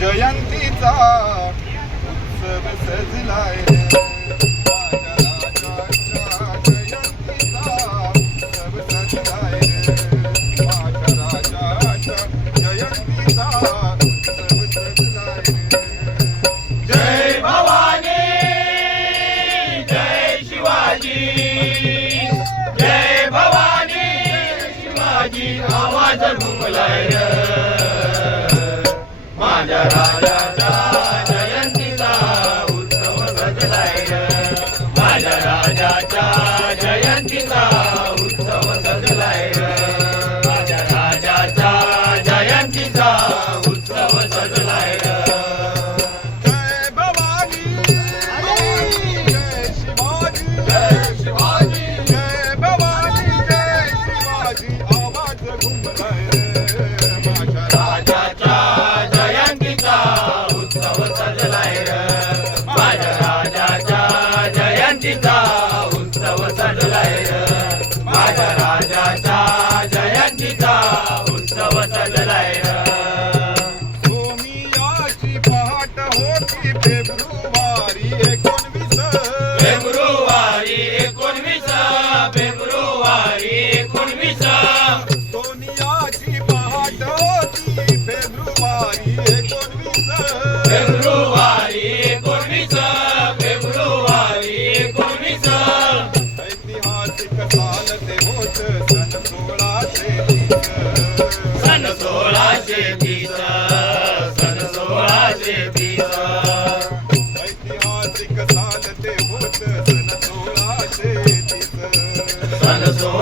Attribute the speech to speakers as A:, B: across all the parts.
A: जयंतीचा उत्सव सजलाय. माझ्या राजाच्या उत्सव सजलाय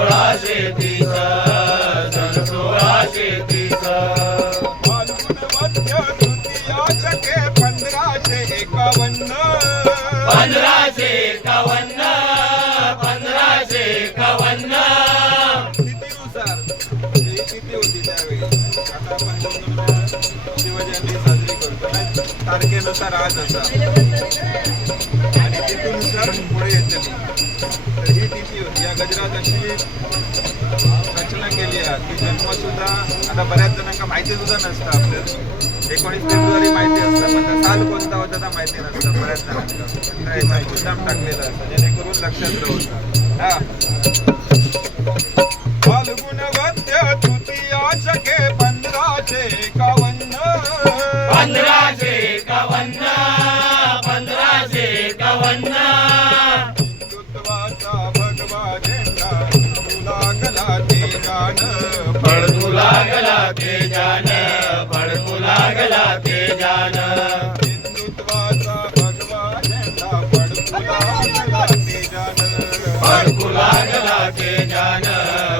A: सन सोळाशे
B: सन सोळाशे तीस
A: मध्य तृतीया शके पंधराशे एकावन्न
B: पंधराशे एकावन्न पंधराशे एकावन्न
A: तिथीनुसार ही होती त्यावेळी आता शिवजयंती साजरी करतो ना तारखेनुसार आज असा आणि तिथीनुसार पुढे येते तर ही तिथी गजरात अशी रचना केली आहे. की जन्मसुद्धा आता बऱ्याच जणांना माहितीसुद्धा नसतं आपल्याला. एकोणीस फेब्रुवारी माहिती असतं पण त्या साल कोणता होता तर माहिती नसतं बऱ्याच जणांना. तर याच्यात मुद्दाम टाकलेला असतं जेणेकरून लक्षात राहू हा. फाल्गुन वद्य तृतीया शके पंधराशे एकावन्न
B: लागला तेजान पडतू लागला तेजान.
A: हिंदुत्वाचा भगवा झेंडा पडतू लागला ते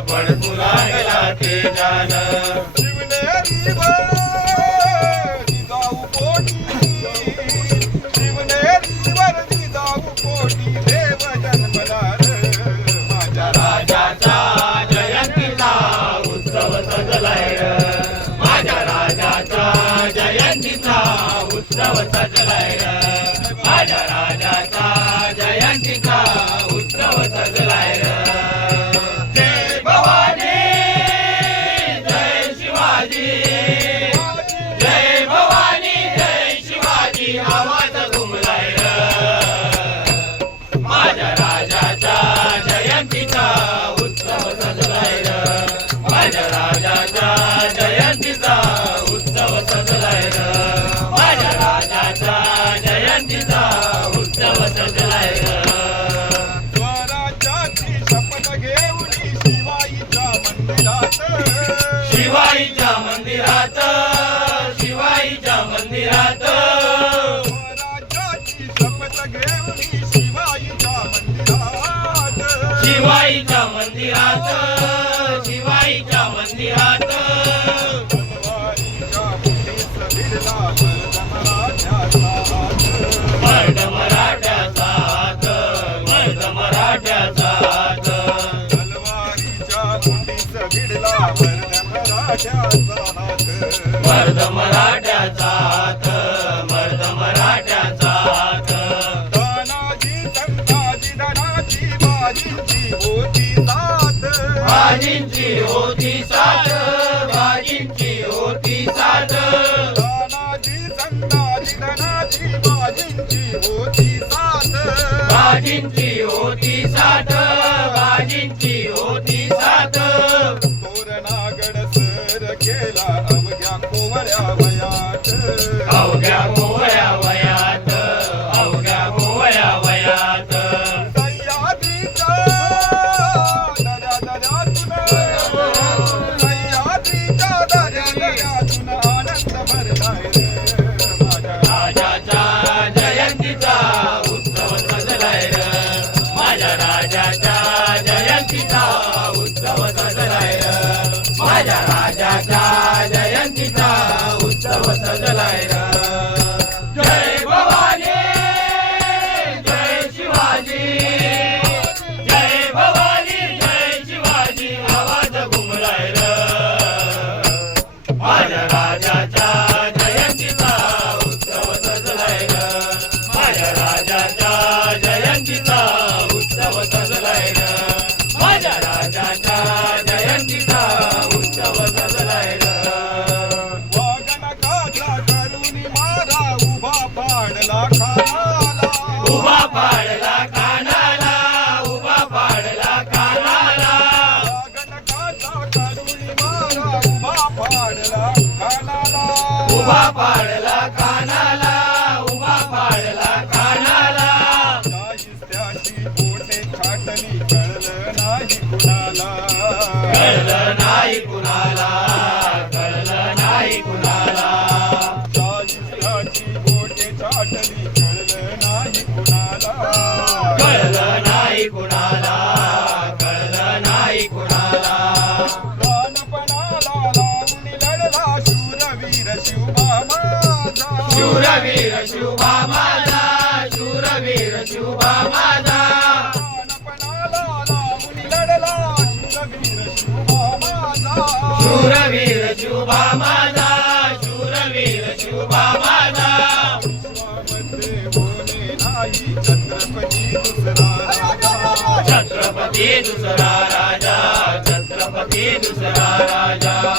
B: लागला लागला उत्सव सजलाय माझ्या राजाचा
A: मर्द मराठ्याचा
B: मर्द मराठ्याचा
A: तानाजी संताजी धनाजी बाजींची होती साथ.
B: बाजींची होती साथ बाजींची होती साथ. तानाजी संताजी धनाजी बाजींची होती साथ.
A: बाजींची होती साथ बाजींची होती
B: साथ. जयंतीचा उत्सव सजलाय.
A: शूरवीर शिवा माझा
B: शूरवीर शिवा माझा शूरवीर शिवा माझा
A: शूरवीर शिवा माझा
B: छत्रपती दुसरा राजा छत्रपती दुसरा राजा.